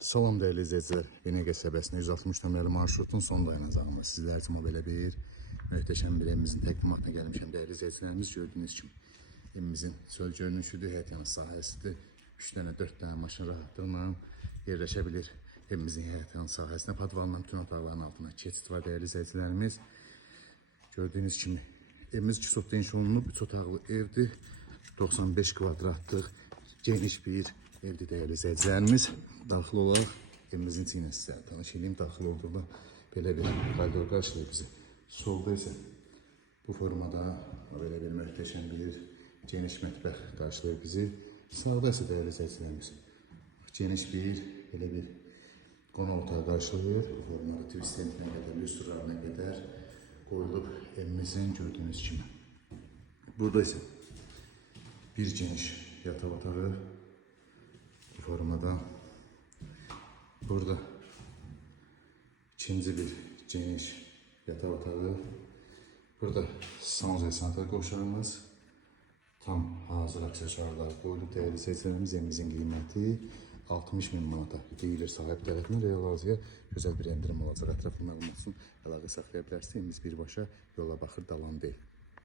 Salam dəyərli izləyicilər, Venə qəsəbəsində 160 nömrəli marşrutun son dayanacağında sizlər üçün belə bir möhtəşəm bir evimizin təqdimatına gəlmişəm. Dəyərli izləyicilərimiz, gördüyünüz kimi evimizin çöl görünüşüdür, həyət yanı sahəsidir. 3 dənə, 4 dənə maşın rahatlıqla yerləşə bilir. Evimizin həyət yanı sahəsində podvalın bütün otaqların altına keçid var dəyərli izləyicilərimiz. Gördüyünüz kimi evimiz 2 sotda inşa olunub, 3 otaqlı evdir. 95 kvadratlıq geniş bir evde değerli izləyicilərimiz. Daxil olaraq evimizin içinə sizə tanış edeyim. Daxil olduğunda belə bir koridor qarşılayır bizi. Solda isə bu formada belə bir möhtəşəm bir geniş mətbəx qarşılayır bizi. Sağda isə değerli izləyicilərimiz geniş bir belə bir qonaq otağı qarşılayır. Bu formada twistlərinə qədər, lüstrlarına qədər qoyulub evimizin gördüyünüz kimi. Burada isə bir geniş yataq otağı bu formada. Burada ikinci bir geniş yataq otağı. Burada sanuzel sanitar qoşarımız. Tam hazır aksesuarlar qoyulub dəyərli izləyicilərimiz. Evimizin qiyməti 60.000 manata deyilir sahib tərəfindən. Real arzıya gözəl bir endirim olacaq. Ətraflı məlumat üçün əlaqə saxlaya bilərsiniz. Evimiz birbaşa yola baxır, dalan deyil.